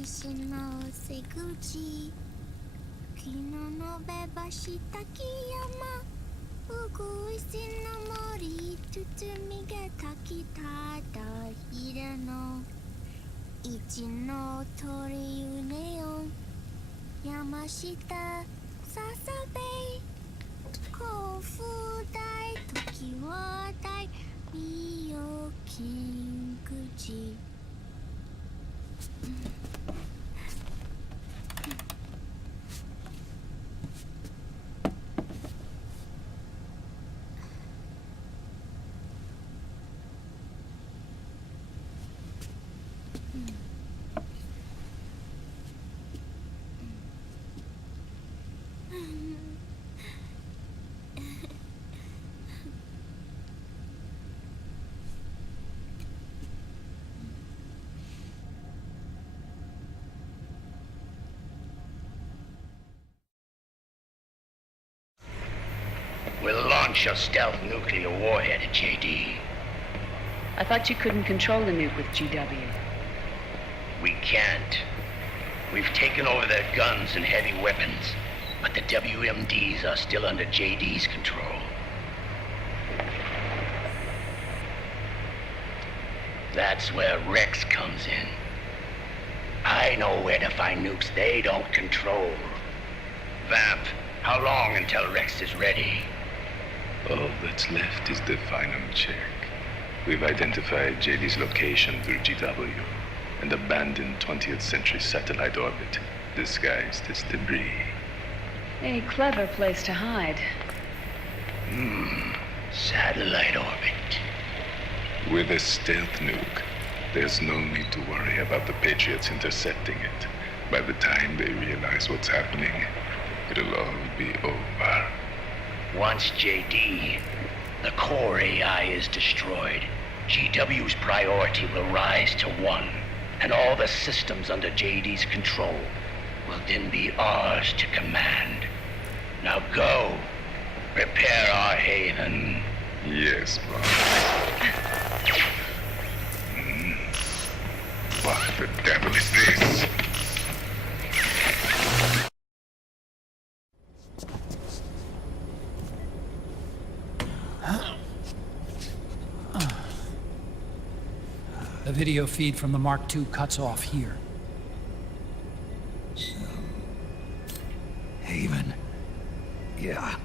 西の瀬口昨日のべばした木山うぐいすの森包みがたきただひれの一の鳥うねよ山下ささべ甲府大時は大美容金口We'll launch a stealth nuclear warhead at JD. I thought you couldn't control the nuke with GW. We can't. We've taken over their guns and heavy weapons, but the WMDs are still under JD's control. That's where Rex comes in. I know where to find nukes they don't control. Vamp, how long until Rex is ready? All that's left is the final check. We've identified JD's location through GW, an abandoned 20th century satellite orbit disguised as debris. A clever place to hide. Satellite orbit. With a stealth nuke, there's no need to worry about the Patriots intercepting it. By the time they realize what's happening, it'll all be over. Once JD, the core AI is destroyed, GW's priority will rise to 1, and all the systems under JD's control will then be ours to command. Now go, prepare our haven. Yes, boss. What the devil is this? The video feed from the Mark II cuts off here. Haven. Yeah.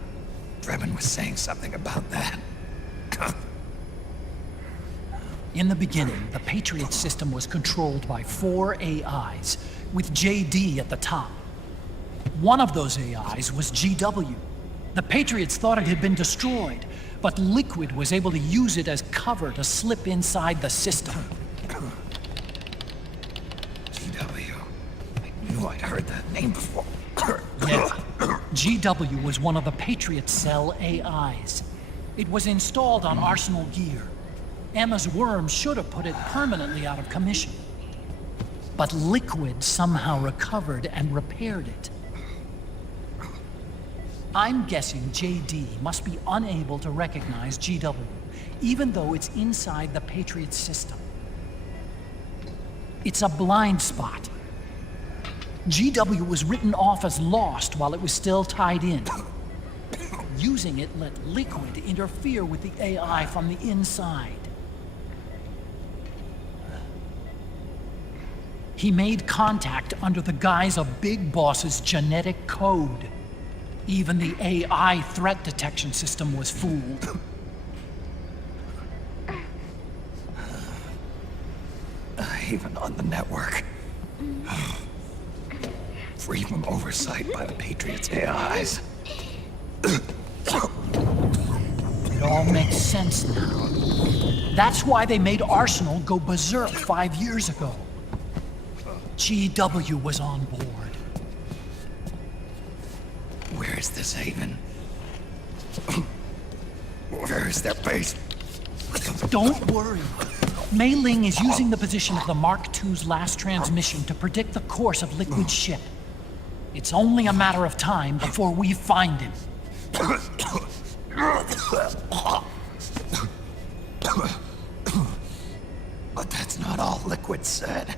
Drebin was saying something about that. In the beginning, the Patriots system was controlled by 4 AIs, with JD at the top. One of those AIs was GW. The Patriots thought it had been destroyed, but Liquid was able to use it as cover to slip inside the system. GW. I knew I'd heard that name before. Yeah. GW was one of the Patriot Cell AIs. It was installed on Arsenal gear. Emma's worm should have put it permanently out of commission. But Liquid somehow recovered and repaired it. I'm guessing JD must be unable to recognize GW, even though it's inside the Patriot system. It's a blind spot. GW was written off as lost while it was still tied in. Using it let Liquid interfere with the AI from the inside. He made contact under the guise of Big Boss's genetic code. Even the AI threat detection system was fooled. Even on the network. Free from oversight by the Patriots' AIs. It all makes sense now. That's why they made Arsenal go berserk 5 years ago. GW was on board. Where is this haven? Where is their base? Don't worry. Mei Ling is using the position of the Mark II's last transmission to predict the course of Liquid's ship. It's only a matter of time before we find him. But that's not all Liquid said.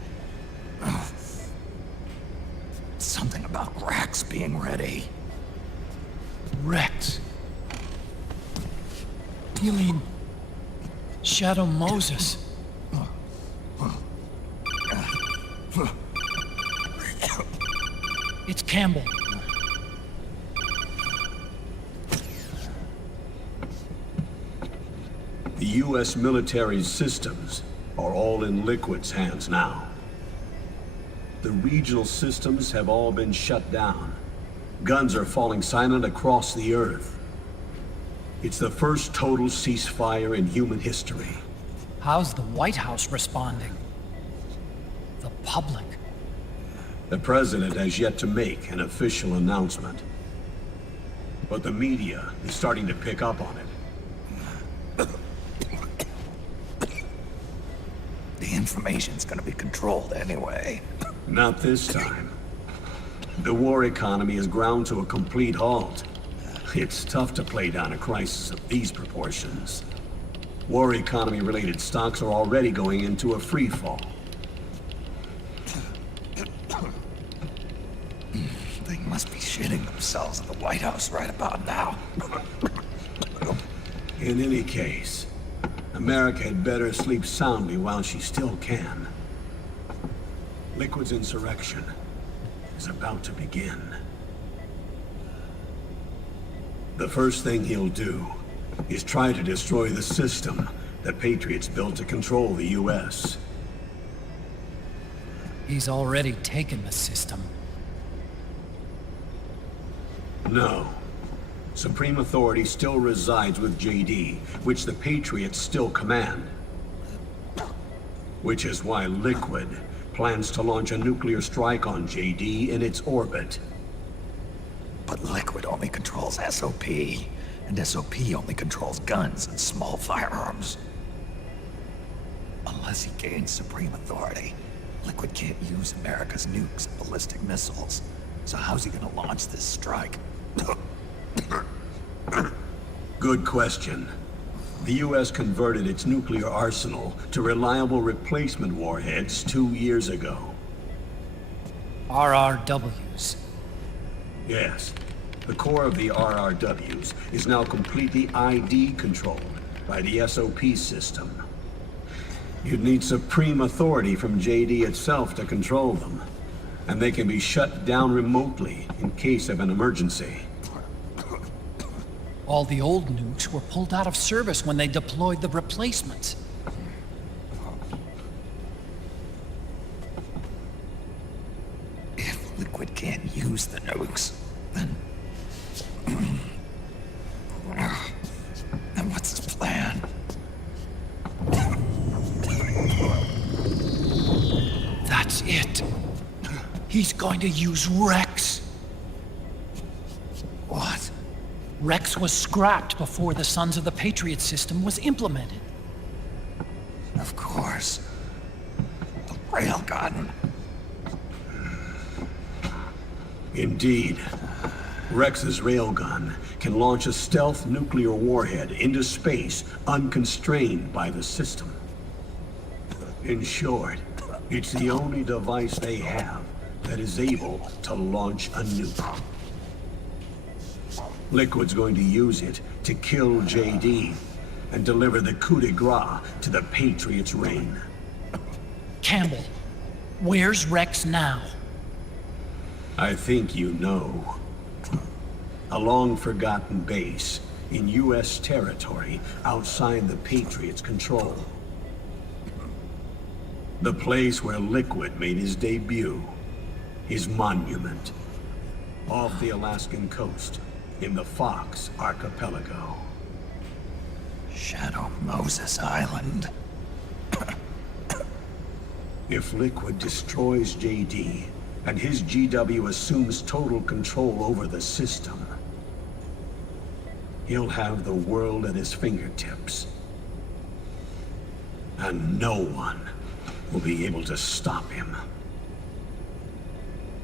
Rex being ready. Rex. You mean Shadow Moses? It's Campbell. The U.S. military's systems are all in Liquid's hands now. The regional systems have all been shut down. Guns are falling silent across the Earth. It's the first total ceasefire in human history. How's the White House responding? The public? The president has yet to make an official announcement. But the media is starting to pick up on it. The information's gonna be controlled anyway. Not this time. The war economy is ground to a complete halt. It's tough to play down a crisis of these proportions. War economy-related stocks are already going into a free fall. They must be shitting themselves at the White House right about now. In any case, America had better sleep soundly while she still can. Liquid's insurrection is about to begin. The first thing he'll do is try to destroy the system the Patriots built to control the U.S. He's already taken the system. No. Supreme authority still resides with JD, which the Patriots still command. Which is why Liquid plans to launch a nuclear strike on JD in its orbit. But Liquid only controls SOP, and SOP only controls guns and small firearms. Unless he gains supreme authority, Liquid can't use America's nukes and ballistic missiles. So how's he gonna launch this strike? Good question. The U.S. converted its nuclear arsenal to reliable replacement warheads 2 years ago. RRWs. Yes. The core of the RRWs is now completely ID controlled by the SOP system. You'd need supreme authority from JD itself to control them, and they can be shut down remotely in case of an emergency. All the old nukes were pulled out of service when they deployed the replacements. If Liquid can't use the nukes, then... then what's his plan? That's it. He's going to use Rex. What? Rex was scrapped before the Sons of the Patriot system was implemented. Of course. The railgun. Indeed. Rex's railgun can launch a stealth nuclear warhead into space unconstrained by the system. In short, it's the only device they have that is able to launch a nuke. Liquid's going to use it to kill JD and deliver the coup de grace to the Patriots' reign. Campbell, where's Rex now? I think you know. A long-forgotten base in U.S. territory outside the Patriots' control. The place where Liquid made his debut, his monument, off the Alaskan coast in the Fox Archipelago. Shadow Moses Island. If Liquid destroys JD, and his GW assumes total control over the system, he'll have the world at his fingertips. And no one will be able to stop him.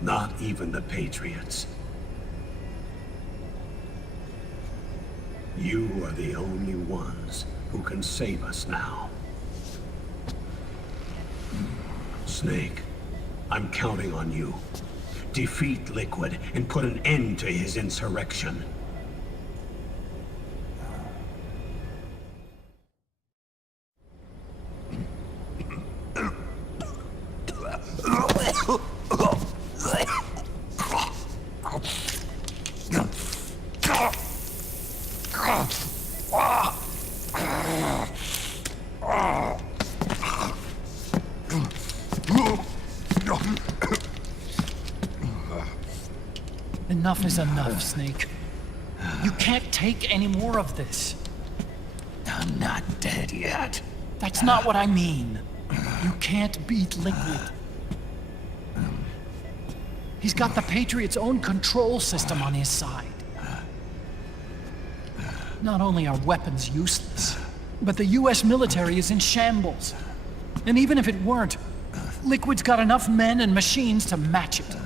Not even the Patriots. You are the only ones who can save us now. Snake, I'm counting on you. Defeat Liquid and put an end to his insurrection. Enough is enough, Snake. You can't take any more of this. I'm not dead yet. That's not what I mean. You can't beat Liquid. He's got the Patriots' own control system on his side. Not only are weapons useless, but the US military is in shambles. And even if it weren't, Liquid's got enough men and machines to match it.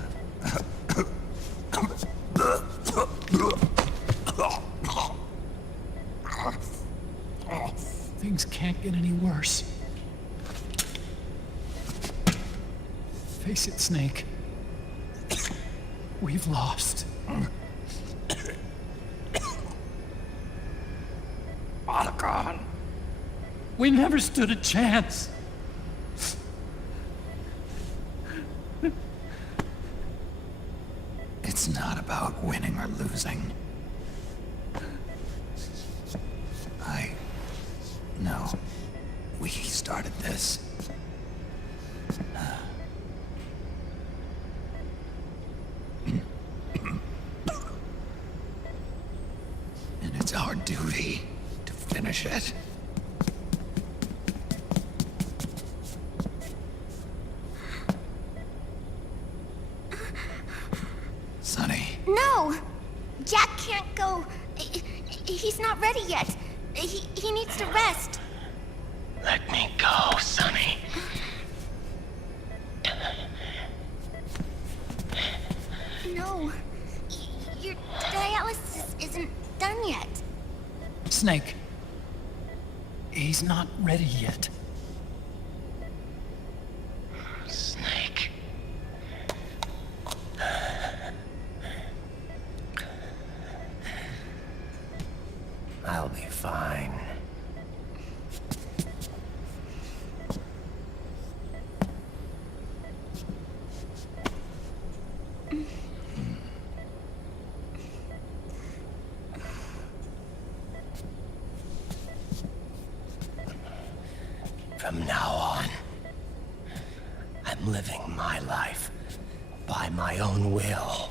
Things can't get any worse. Face it, Snake. We've lost. Otacon. We never stood a chance. It's not about winning or losing. No. We started this. And it's our duty to finish it. Sonny. No! Jack can't go. He's not ready yet. He needs to rest. Let me go, Sonny. No. Your dialysis isn't done yet. Snake. He's not ready yet. Snake. I'll be fine. From now on, I'm living my life by my own will.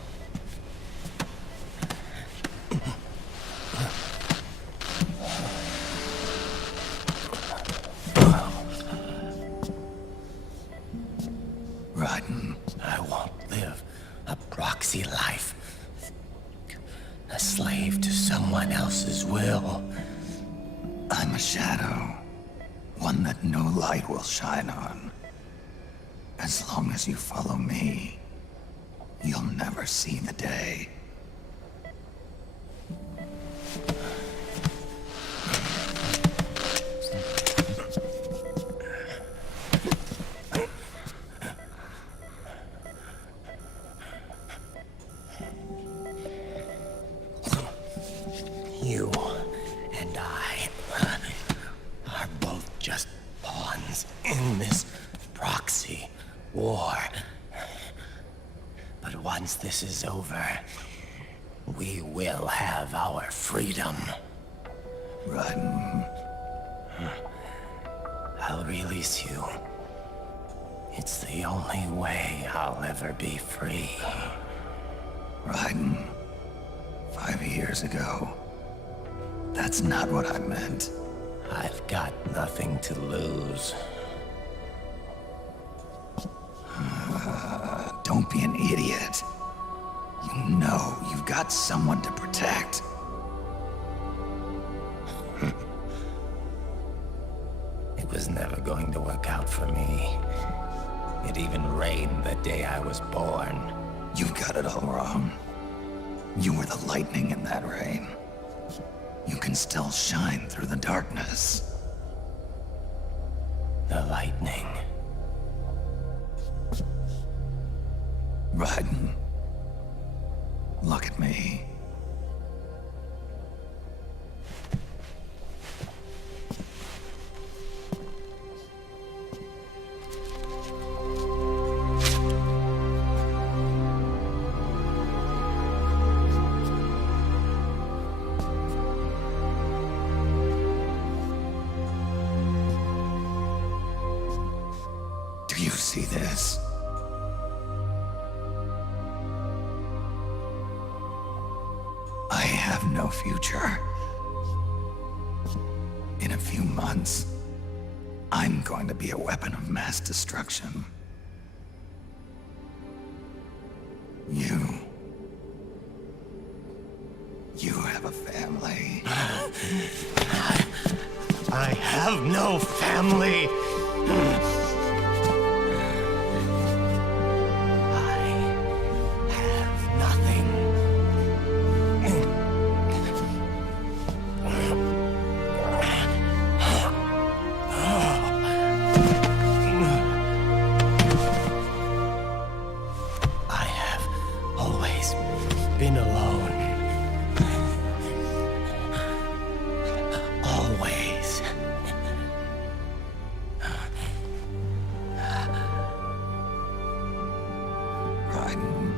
Raiden. I won't live a proxy life. A slave to someone else's will. I'm a shadow. One that no light will shine on. As long as you follow me, you'll never see the day. You and I are both just pawns in this proxy war. But once this is over, we will have our freedom. Raiden. I'll release you. It's the only way I'll ever be free. Raiden. 5 years ago. That's not what I meant. I've got nothing to lose. Don't be an idiot. You know you've got someone to protect. It was never going to work out for me. It even rained the day I was born. You've got it all wrong. You were the lightning in that rain. You can still shine through the darkness. The lightning. Raiden, Look at me. Do you see this? I have no future. In a few months, I'm going to be a weapon of mass destruction. You have a family. I have no family. I have nothing. I have always been alone. Always. Raiden.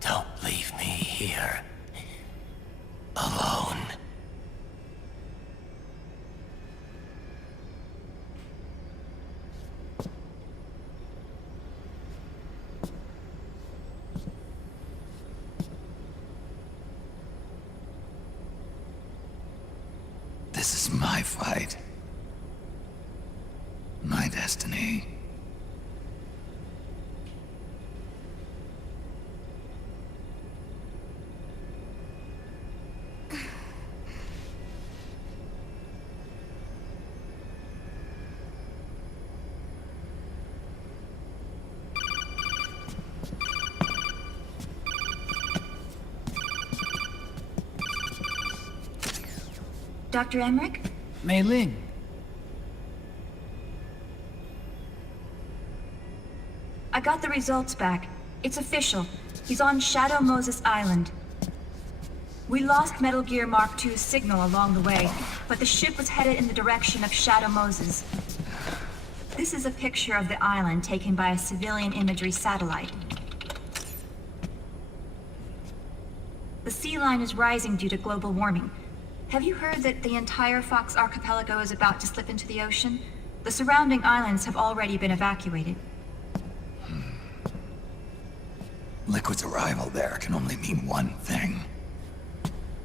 Don't leave me here. Alone. This is my fight. My destiny. Dr. Emmerich? Mei Ling. I got the results back. It's official. He's on Shadow Moses Island. We lost Metal Gear Mark II's signal along the way, but the ship was headed in the direction of Shadow Moses. This is a picture of the island taken by a civilian imagery satellite. The sea line is rising due to global warming. Have you heard that the entire Fox archipelago is about to slip into the ocean? The surrounding islands have already been evacuated. Liquid's arrival there can only mean one thing.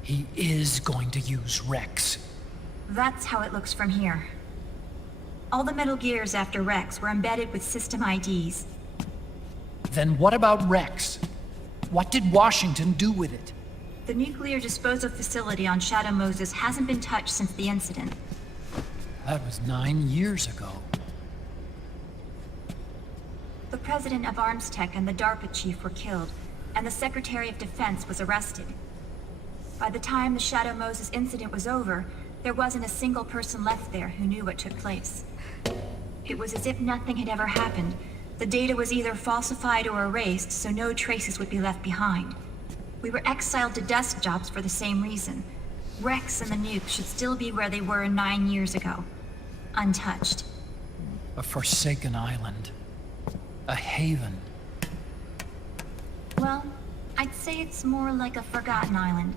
He is going to use Rex. That's how it looks from here. All the Metal Gears after Rex were embedded with system IDs. Then what about Rex? What did Washington do with it? The nuclear disposal facility on Shadow Moses hasn't been touched since the incident. That was 9 years ago. The president of ArmsTech and the DARPA chief were killed, and the Secretary of Defense was arrested. By the time the Shadow Moses incident was over, there wasn't a single person left there who knew what took place. It was as if nothing had ever happened. The data was either falsified or erased, so no traces would be left behind. We were exiled to desk jobs for the same reason. Rex and the nuke should still be where they were 9 years ago. Untouched. A forsaken island. A haven. Well, I'd say it's more like a forgotten island.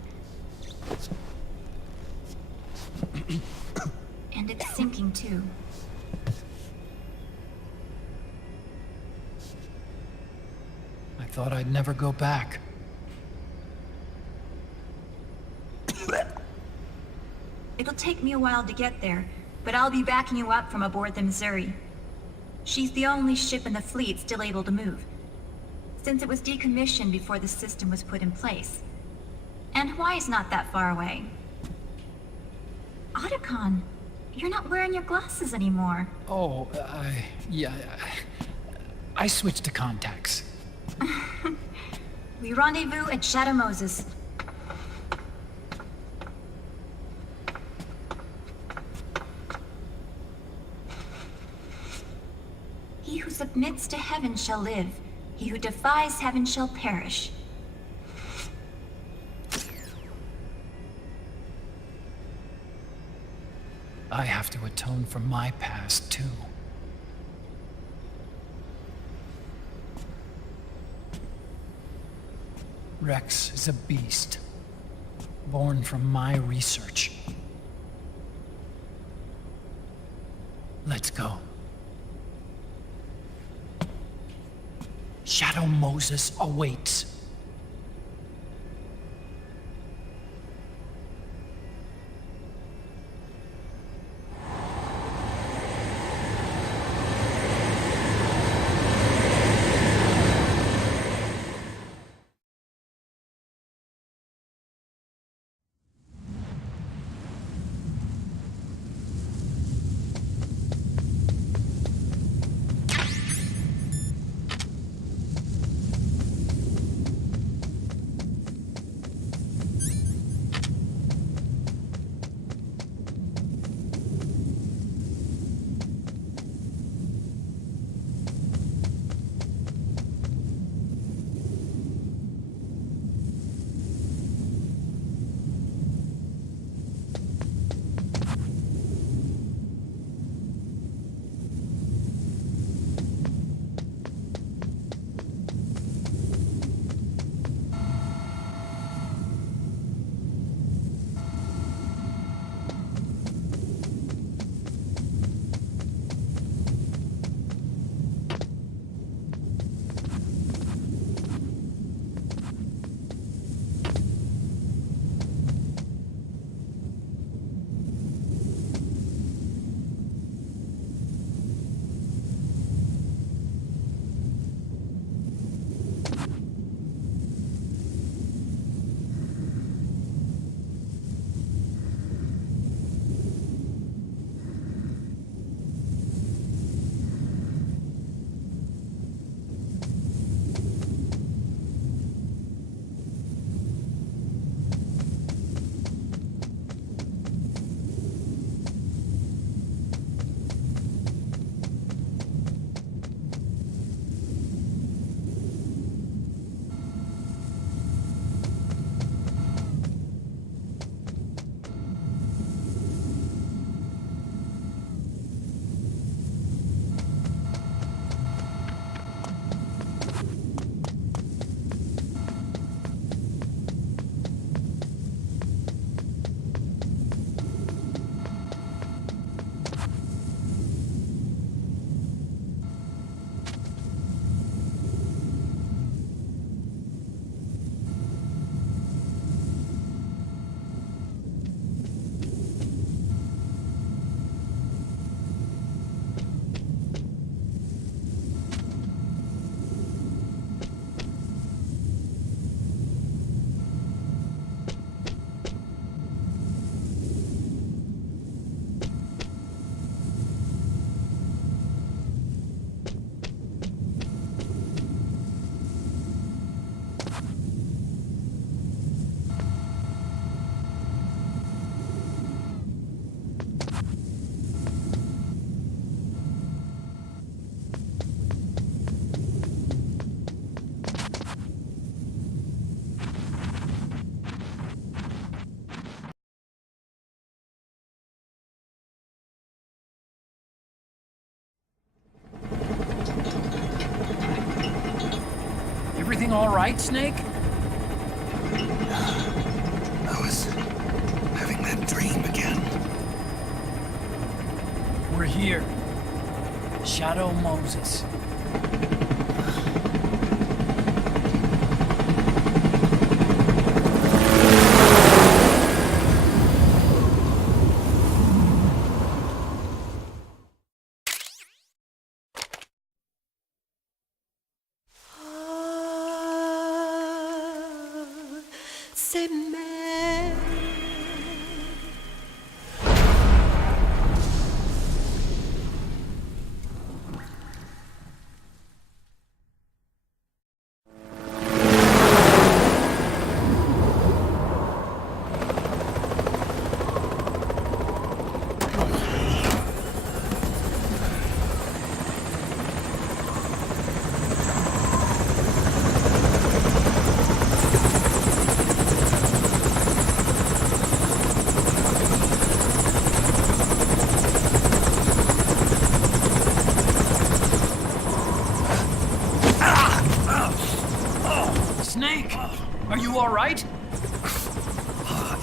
And it's sinking too. I thought I'd never go back. It'll take me a while to get there, but I'll be backing you up from aboard the Missouri. She's the only ship in the fleet still able to move, since it was decommissioned before the system was put in place. And Hawaii's not that far away. Otacon, you're not wearing your glasses anymore. Oh, yeah. I switched to contacts. We rendezvous at Shadow Moses. He who submits to heaven shall live. He who defies heaven shall perish. I have to atone for my past, too. Rex is a beast, born from my research. Let's go. Shadow Moses awaits. Everything all right, Snake? I was having that dream again. We're here. Shadow Moses.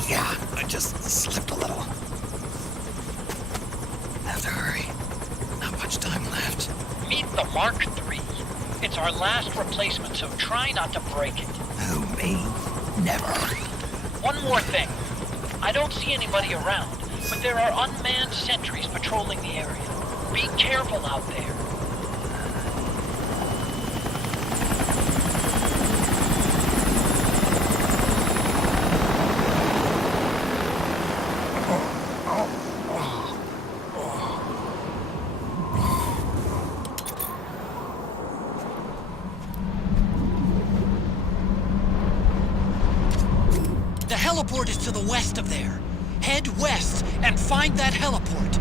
Yeah, I just slipped a little. Have to hurry. Not much time left. Meet the Mark III. It's our last replacement, so try not to break it. Who, me? Never. One more thing. I don't see anybody around, but there are unmanned sentries patrolling the area. Be careful out there. The heliport is to the west of there. Head west and find that heliport.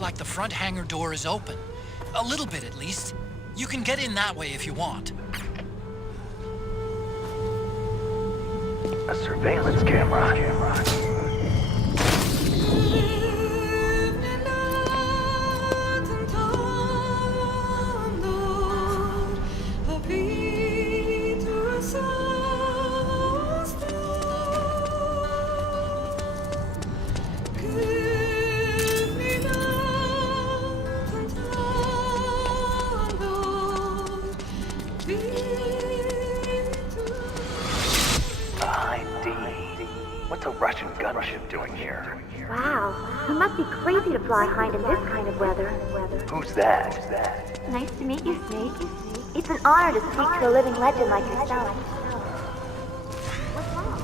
Like the front hangar door is open. A little bit, at least. You can get in that way if you want. A surveillance camera. What's a Russian gunship doing here? Wow, you must be crazy to fly Hind in this kind of weather. Who's that? Nice to meet you, Snake. It's an honor to speak to a living legend like yourself. What's wrong?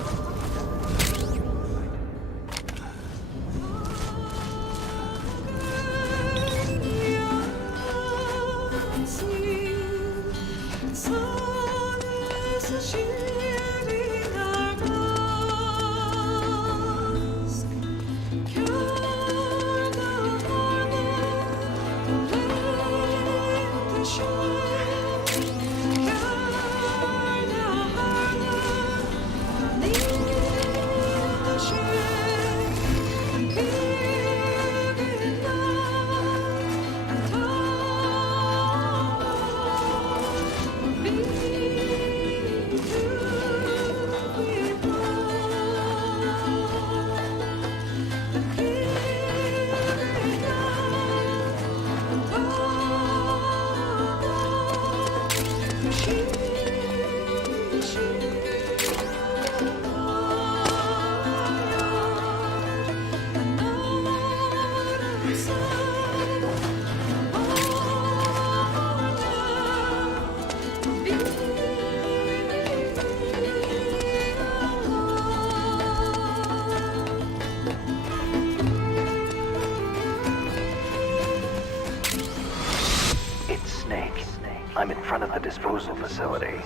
I'm in front of the disposal facility.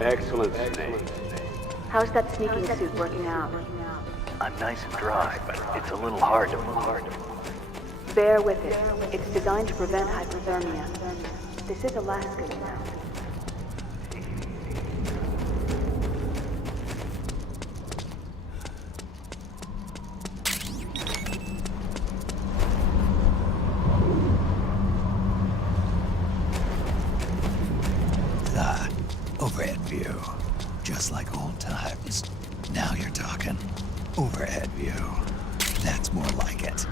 Excellent, Snake. How's that sneaking suit working out? I'm nice and dry, but it's a little hard to move. Bear with it. It's designed to prevent hypothermia. This is Alaska, you know. Overhead view. Just like old times. Now you're talking. Overhead view. That's more like it.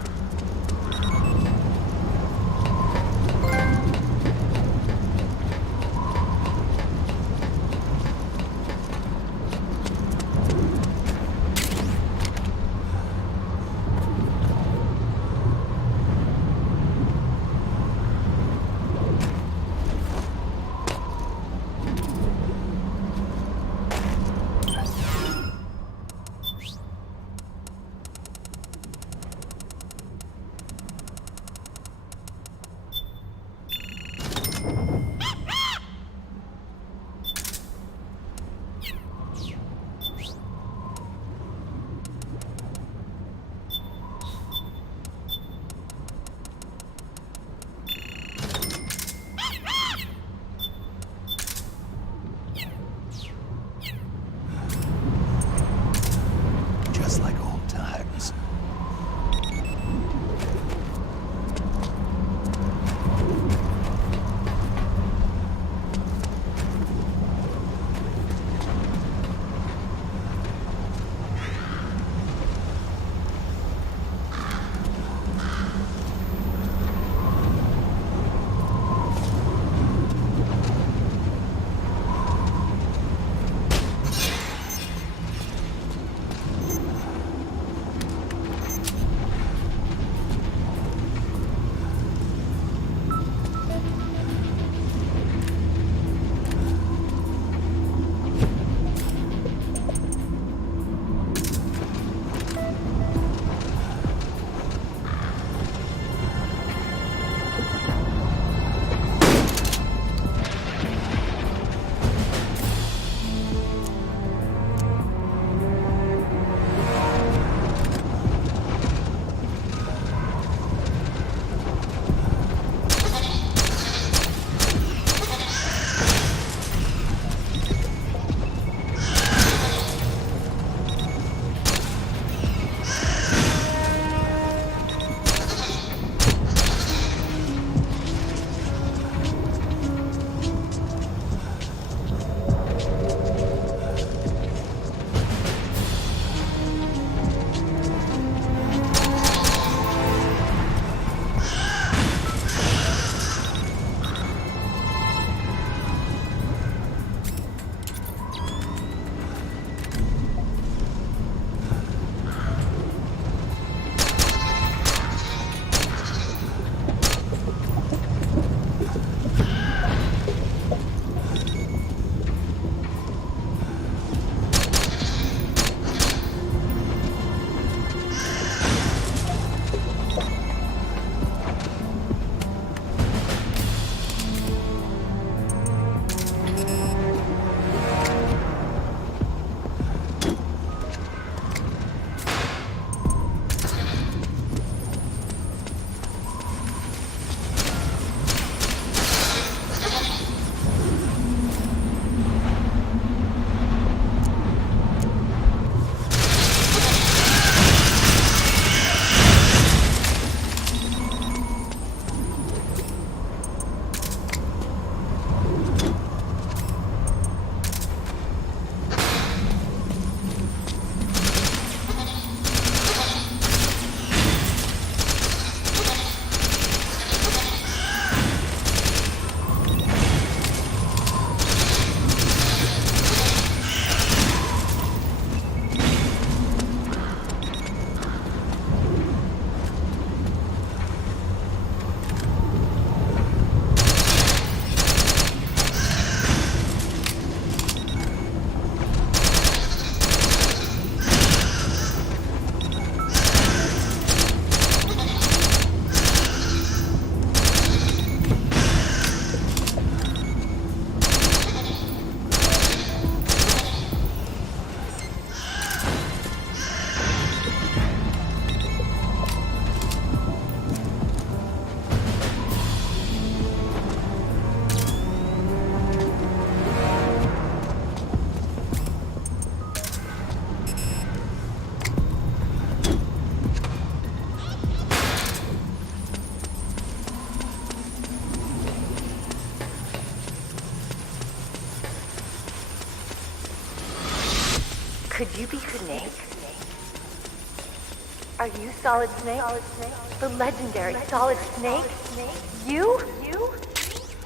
Could you be Snake? Are you Solid Snake? The legendary Solid Snake? You?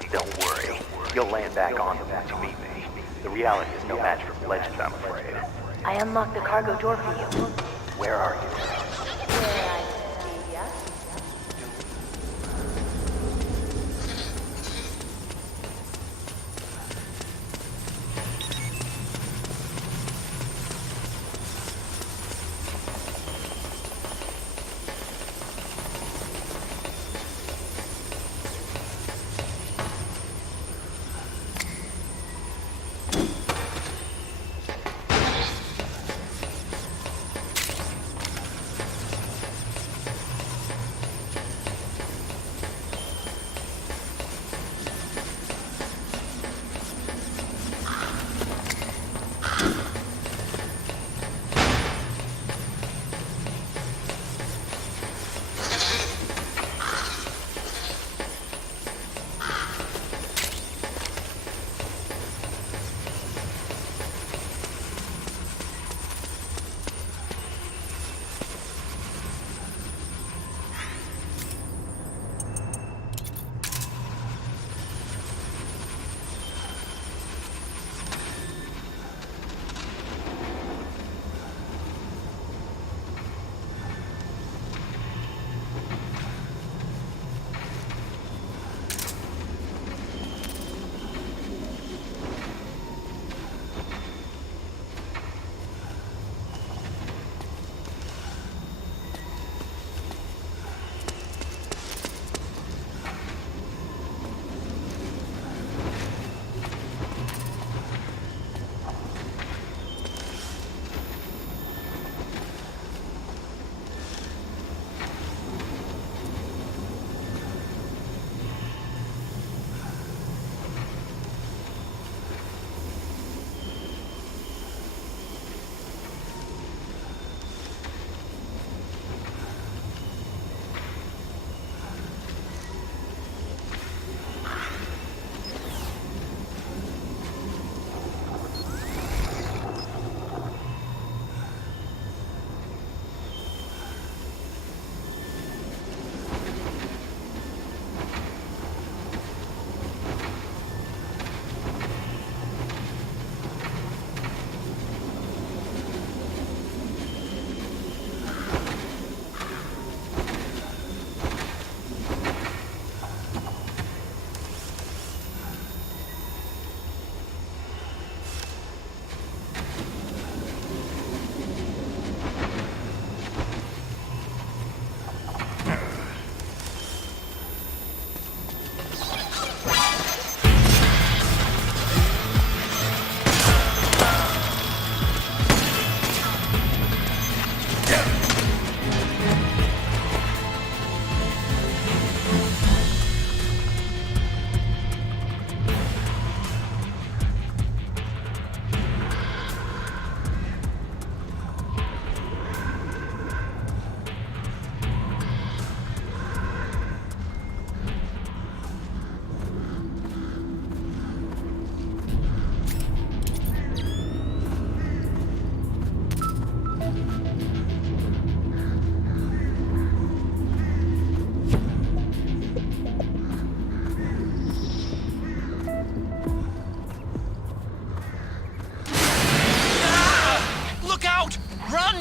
Don't worry. You'll land back on them once you meet me. The reality is no match for legend, I'm afraid. I unlocked the cargo door for you. Where are you? Where I see ya.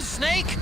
Snake!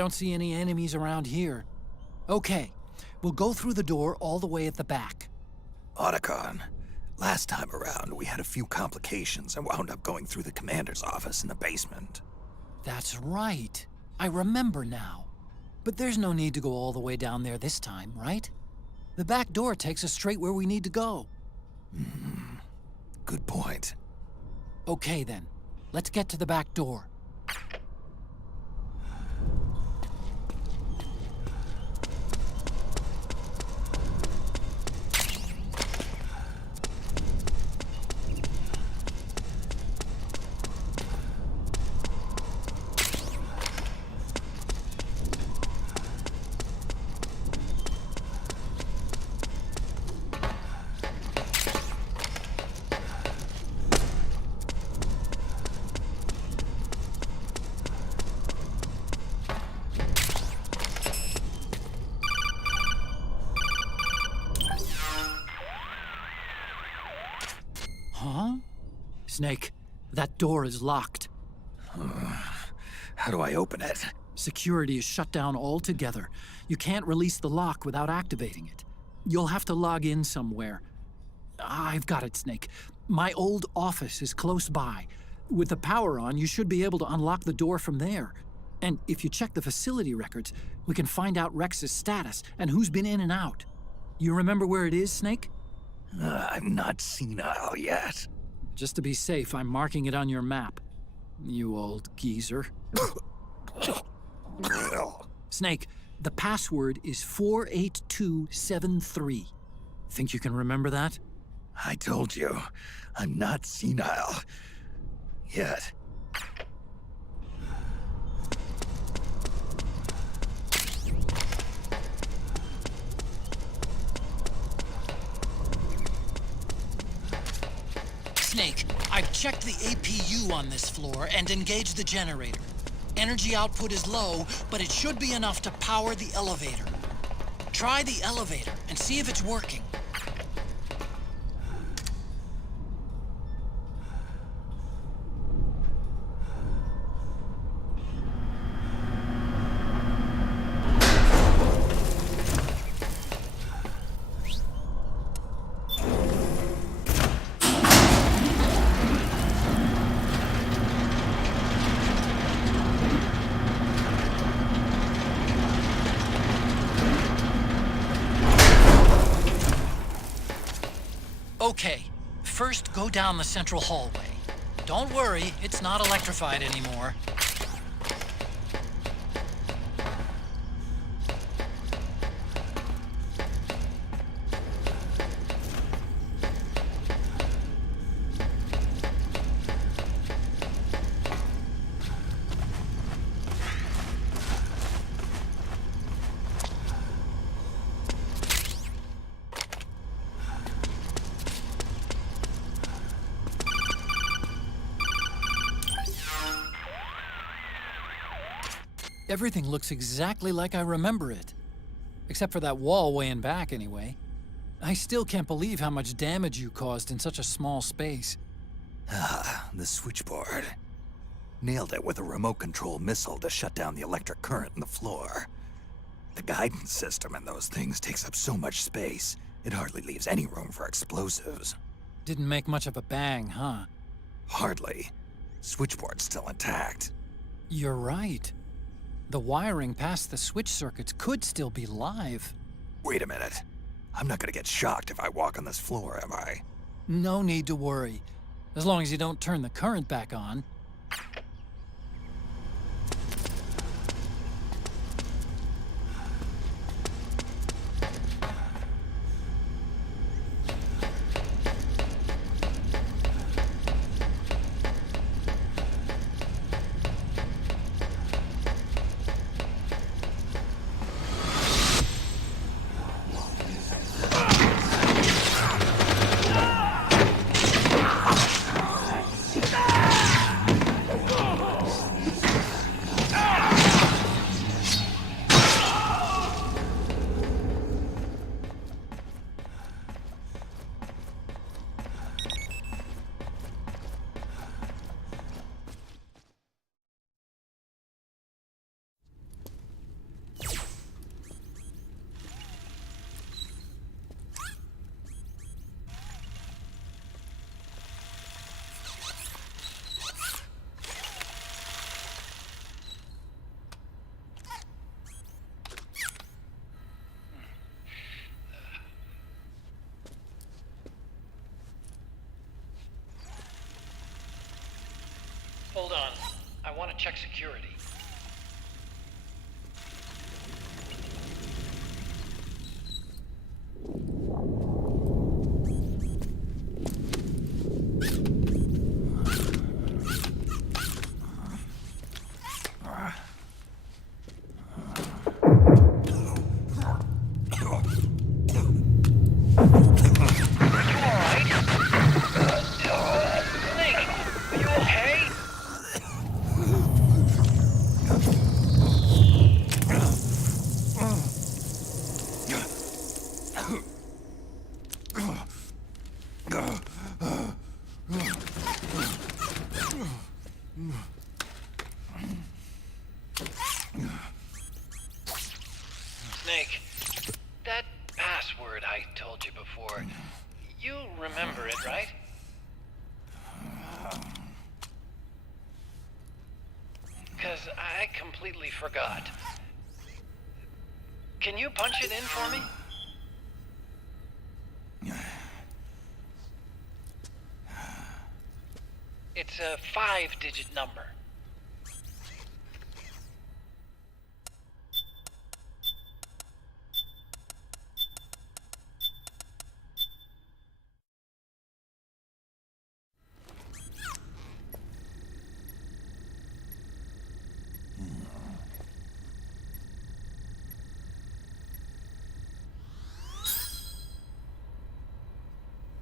don't see any enemies around here. Okay, we'll go through the door all the way at the back. Otacon, last time around we had a few complications and wound up going through the commander's office in the basement. That's right. I remember now. But there's no need to go all the way down there this time, right? The back door takes us straight where we need to go. Good point. Okay then, let's get to the back door. Huh? Snake, that door is locked. How do I open it? Security is shut down altogether. You can't release the lock without activating it. You'll have to log in somewhere. I've got it, Snake. My old office is close by. With the power on, you should be able to unlock the door from there. And if you check the facility records, we can find out Rex's status and who's been in and out. You remember where it is, Snake? I'm not senile yet. Just to be safe, I'm marking it on your map. You old geezer. Snake, the password is 48273. Think you can remember that? I told you, I'm not senile yet. Snake, I've checked the APU on this floor and engaged the generator. Energy output is low, but it should be enough to power the elevator. Try the elevator and see if it's working. Okay, first go down the central hallway. Don't worry, it's not electrified anymore. Everything looks exactly like I remember it. Except for that wall way in back, anyway. I still can't believe how much damage you caused in such a small space. The switchboard. Nailed it with a remote control missile to shut down the electric current in the floor. The guidance system in those things takes up so much space, it hardly leaves any room for explosives. Didn't make much of a bang, huh? Hardly. Switchboard's still intact. You're right. The wiring past the switch circuits could still be live. Wait a minute. I'm not gonna get shocked if I walk on this floor, am I? No need to worry. As long as you don't turn the current back on. check security. Snake, that password I told you before, you remember it, right? Because I completely forgot. Can you punch it in for me? It's a 5-digit number.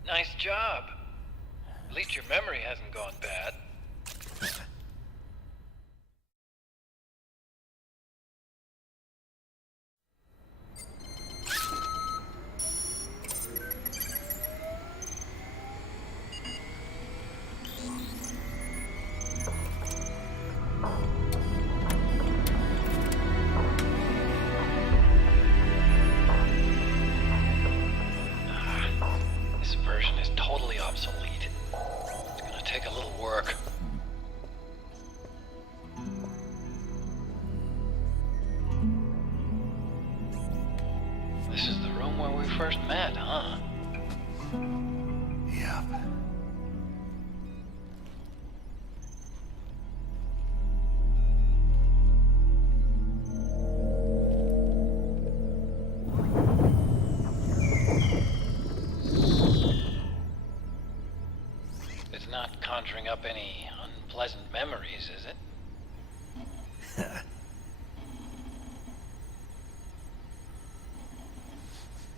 Nice job. At least your memory hasn't gone bad. This version is totally obsolete. It's gonna take a little work. This is the room where we first met, huh? Yep. It's not conjuring up any unpleasant memories, is it?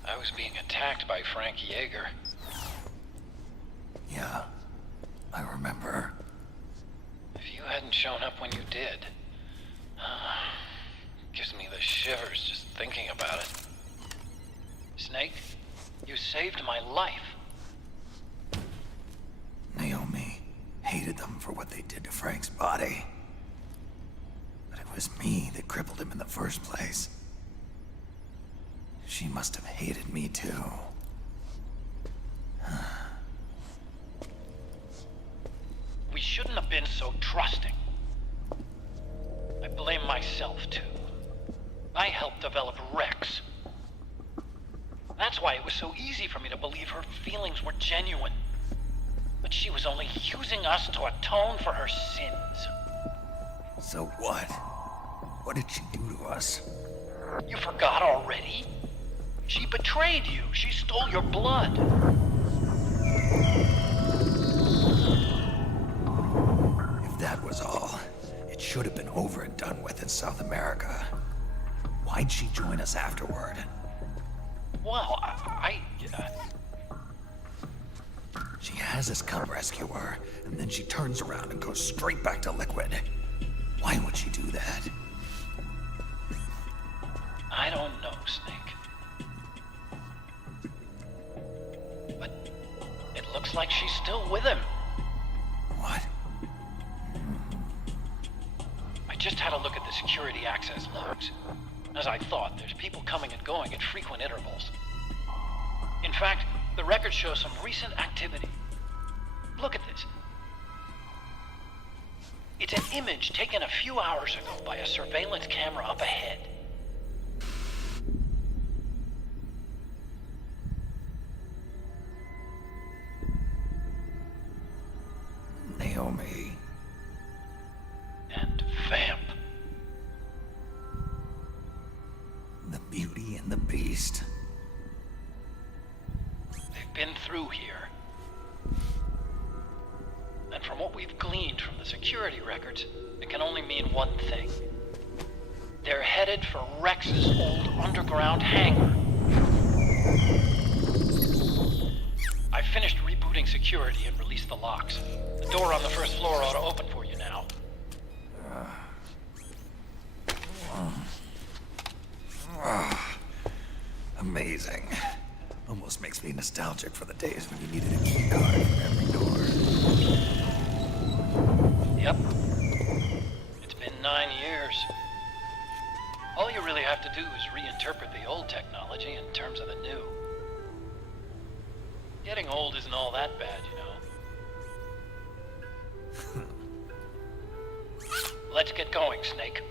I was being attacked by Frank Yeager. Yeah, I remember. If you hadn't shown up when you did, gives me the shivers just thinking about it. Snake, you saved my life. Naomi hated them for what they did to Frank's body. But it was me that crippled him in the first place. She must have hated me too. We shouldn't have been so trusting. I blame myself too. I helped develop Rex. That's why it was so easy for me to believe her feelings were genuine. But she was only using us to atone for her sins. So what? What did she do to us? You forgot already? She betrayed you. She stole your blood. If that was all, it should have been over and done with in South America. Why'd she join us afterward? Well, She has us come rescue her, and then she turns around and goes straight back to Liquid. Why would she do that? I don't know, Snake. But it looks like she's still with him. What? I just had a look at the security access logs. As I thought, there's people coming and going at frequent intervals. In fact, the record shows some recent activity. Look at this. It's an image taken a few hours ago by a surveillance camera up ahead. Naomi. And and the beast. They've been through here. And from what we've gleaned from the security records, it can only mean one thing. They're headed for Rex's old underground hangar. I finished rebooting security and released the locks. The door on the first floor ought to open for you now. Amazing. Almost makes me nostalgic for the days when you needed a key card for every door. Yep. It's been 9 years. All you really have to do is reinterpret the old technology in terms of the new. Getting old isn't all that bad, you know. Let's get going, Snake.